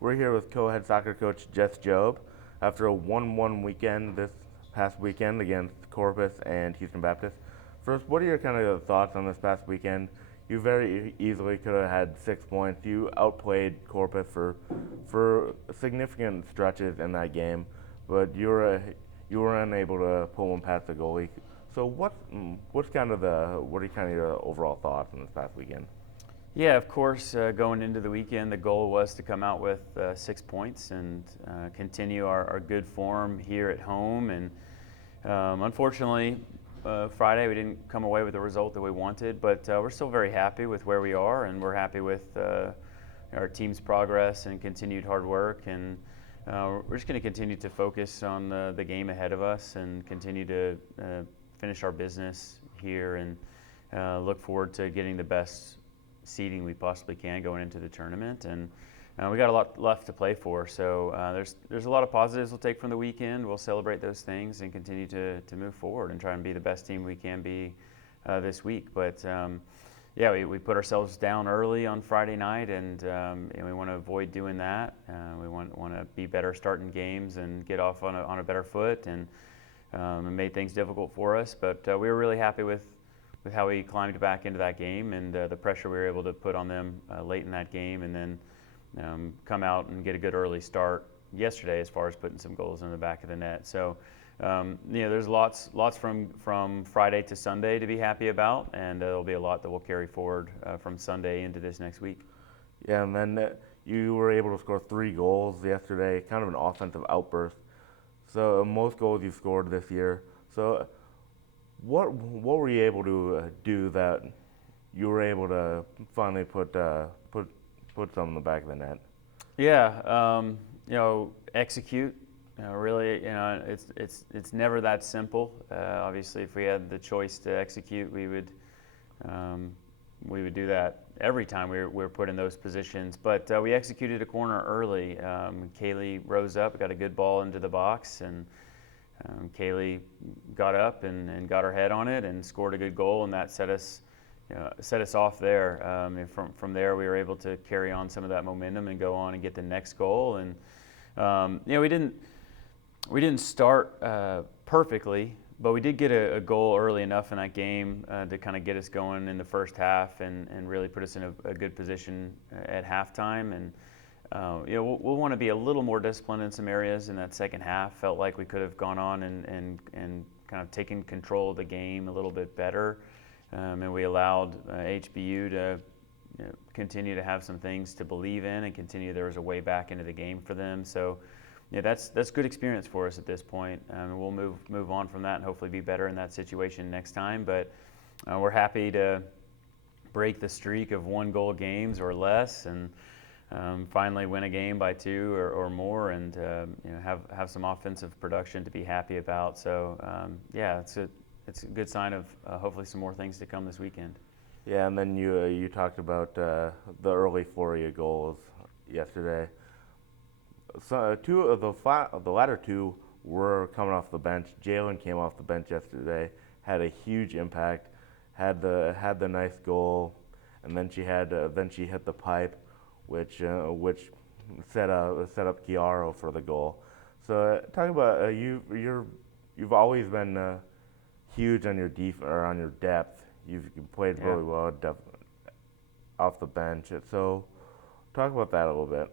We're here with co-head soccer coach Jess Jobe after a 1-1 weekend this past weekend against Corpus and Houston Baptist. First, what are your kind of thoughts on this past weekend? You very easily could have had 6 points. You outplayed Corpus for significant stretches in that game, but you were unable to pull one past the goalie. So what are kind of your overall thoughts on this past weekend? Yeah, of course, going into the weekend, the goal was to come out with 6 points and continue our good form here at home. And unfortunately, Friday we didn't come away with the result that we wanted, but we're still very happy with where we are, and we're happy with our team's progress and continued hard work. And we're just going to continue to focus on the game ahead of us and continue to finish our business here and look forward to getting the best seeding we possibly can going into the tournament. And we got a lot left to play for, so there's a lot of positives we'll take from the weekend. We'll celebrate those things and continue to move forward and try and be the best team we can be this week. But yeah, we put ourselves down early on Friday night, and we want to avoid doing that. We want to be better starting games and get off on a better foot, and it made things difficult for us. But we were really happy with how we climbed back into that game and the pressure we were able to put on them late in that game, and then come out and get a good early start yesterday as far as putting some goals in the back of the net. So there's lots from Friday to Sunday to be happy about, and there'll be a lot that we'll carry forward from Sunday into this next week. Yeah, and then you were able to score 3 goals yesterday, kind of an offensive outburst. So most goals you scored this year. So what were you able to do that you were able to finally put some in the back of the net? Yeah, execute. Really, it's never that simple. Obviously, if we had the choice to execute, we would do that every time we were put in those positions. But we executed a corner early. Kaylee rose up, got a good ball into the box, and Kaylee got up and got her head on it and scored a good goal, and that set us off there. From there, we were able to carry on some of that momentum and go on and get the next goal. And we didn't start perfectly, but we did get a goal early enough in that game to kind of get us going in the first half and really put us in a good position at halftime. And we'll want to be a little more disciplined in some areas in that second half. Felt like we could have gone on and kind of taken control of the game a little bit better. And we allowed HBU to continue to have some things to believe in and continue. There was a way back into the game for them. So yeah, that's good experience for us at this point. We'll move on from that and hopefully be better in that situation next time. But we're happy to break the streak of 1-goal games or less, and finally win a game by 2 or more, and have some offensive production to be happy about. So yeah, it's a good sign of hopefully some more things to come this weekend. Yeah, and then you talked about the early Floria goals yesterday. So two of the latter two were coming off the bench. Jalen came off the bench yesterday, had a huge impact, had the nice goal, and then she hit the pipe, which set up Chiaro for the goal. So talking about you've always been huge on your on your depth. You've played really well off the bench. So talk about that a little bit.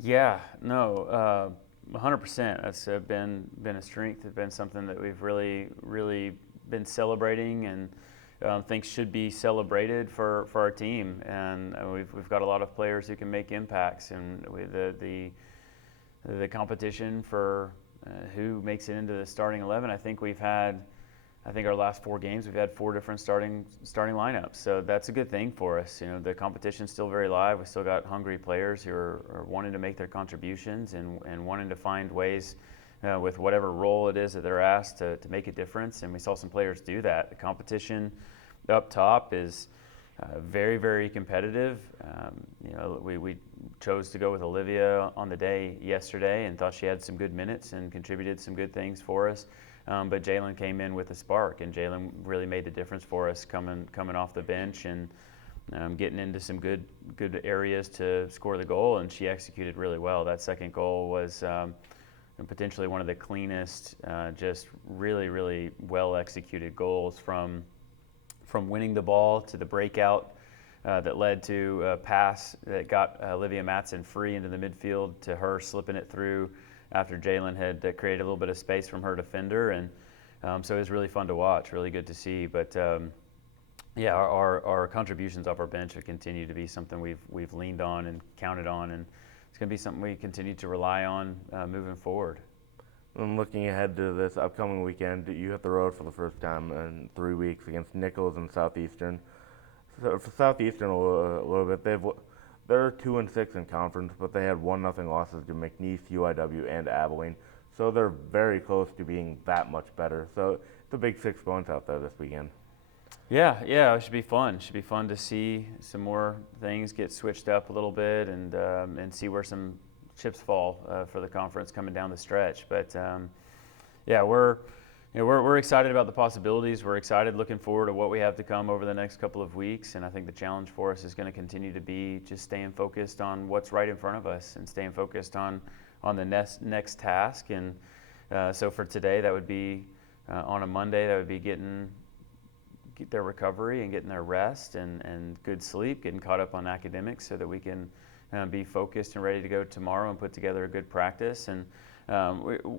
Yeah, no, 100%. That's been a strength. It's been something that we've really been celebrating, and think should be celebrated for our team. And we've got a lot of players who can make impacts, and the competition for who makes it into the starting 11. I think our last 4 games we've had 4 different starting lineups, so that's a good thing for us. The competition's still very live. We still got hungry players who are wanting to make their contributions and wanting to find ways with whatever role it is that they're asked to make a difference. And we saw some players do that. The competition up top is very, very competitive. We chose to go with Olivia on the day yesterday and thought she had some good minutes and contributed some good things for us. But Jalen came in with a spark, and Jalen really made the difference for us coming off the bench. And getting into some good areas to score the goal, and she executed really well. That second goal was potentially one of the cleanest, just really well executed goals from winning the ball to the breakout that led to a pass that got Olivia Matson free into the midfield to her slipping it through after Jalen had created a little bit of space from her defender, and so it was really fun to watch, really good to see. But yeah, our contributions off our bench have continued to be something we've leaned on and counted on, and it's going to be something we continue to rely on moving forward. And looking ahead to this upcoming weekend, you hit the road for the first time in 3 weeks against Nichols and Southeastern. So for Southeastern a little bit, they're 2-6 in conference, but they had 1-0 losses to McNeese, UIW, and Abilene. So they're very close to being that much better. So it's a big 6 points out there this weekend. Yeah, it should be fun. It should be fun to see some more things get switched up a little bit and see where some chips fall for the conference coming down the stretch. But yeah, we're excited about the possibilities. We're excited, looking forward to what we have to come over the next couple of weeks. And I think the challenge for us is going to continue to be just staying focused on what's right in front of us and staying focused on the next task. And so for today, that would be on a Monday, that would be get their recovery and getting their rest and good sleep, getting caught up on academics so that we can be focused and ready to go tomorrow and put together a good practice. And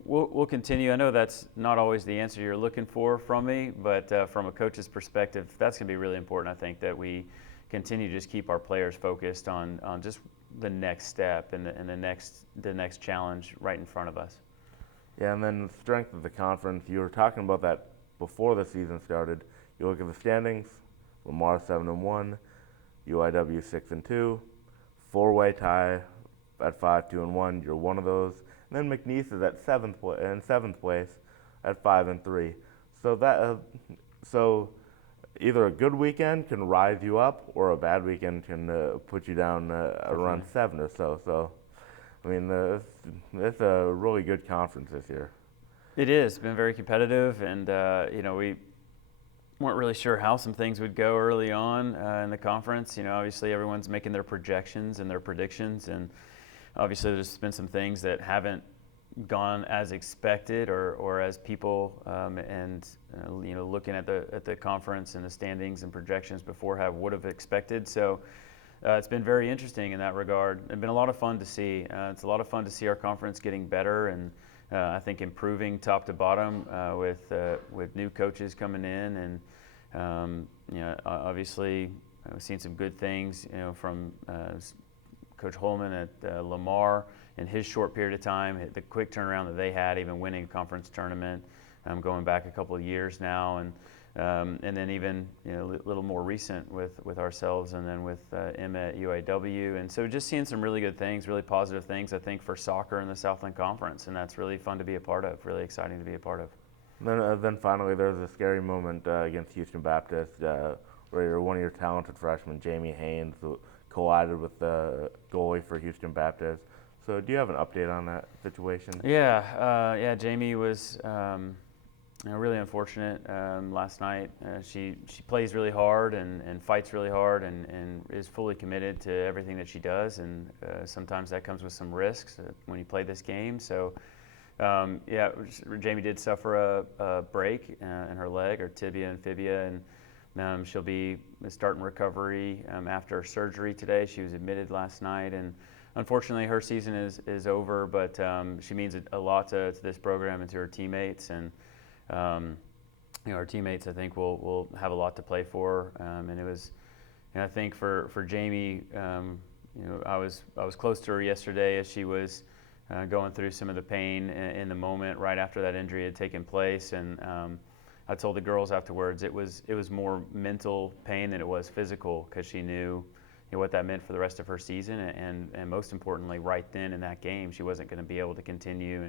we'll continue. I know that's not always the answer you're looking for from me, but from a coach's perspective, that's going to be really important. I think that we continue to just keep our players focused on just the next step and the next challenge right in front of us. Yeah, and then the strength of the conference. You were talking about that before the season started. You look at the standings: Lamar 7-1, UIW 6-2, four-way tie at 5-2-1. You're one of those. And then McNeese is at seventh place at 5-3. So either a good weekend can rise you up, or a bad weekend can put you down around 7 or so. So, I mean, it's a really good conference this year. It is. It's been very competitive, and we weren't really sure how some things would go early on in the conference. Obviously everyone's making their projections and their predictions, and obviously there's been some things that haven't gone as expected or as people looking at the conference and the standings and projections before would have expected. So it's been very interesting in that regard. It's been a lot of fun to see. It's a lot of fun to see our conference getting better and I think improving top to bottom with new coaches coming in, and obviously we've seen some good things from Coach Holman at Lamar in his short period of time, the quick turnaround that they had, even winning a conference tournament, going back a couple of years now, and then even a little more recent with ourselves, and then with Emma at UAW, and so just seeing some really good things, really positive things, I think, for soccer in the Southland Conference, and that's really fun to be a part of, really exciting to be a part of. Then finally, there's a scary moment against Houston Baptist where one of your talented freshmen, Jamie Haynes, collided with the goalie for Houston Baptist. So do you have an update on that situation? Yeah, Jamie was really unfortunate last night. She plays really hard and fights really hard and is fully committed to everything that she does, and sometimes that comes with some risks when you play this game. So Jamie did suffer a break in her leg, or tibia and fibia, and she'll be starting recovery after surgery today. She was admitted last night, and unfortunately her season is over, but she means a lot to this program and to her teammates, and our teammates, I think, will have a lot to play for. And it was, I think for Jamie, I was close to her yesterday as she was going through some of the pain in the moment right after that injury had taken place, and I told the girls afterwards it was more mental pain than it was physical, because she knew what that meant for the rest of her season, and most importantly, right then in that game, she wasn't going to be able to continue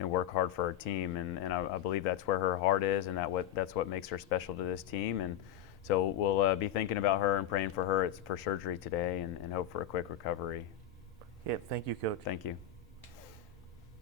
and work hard for her team, and I believe that's where her heart is, and that's what makes her special to this team, and so we'll be thinking about her and praying for her for surgery today, and hope for a quick recovery. Yeah, thank you, Coach. Thank you.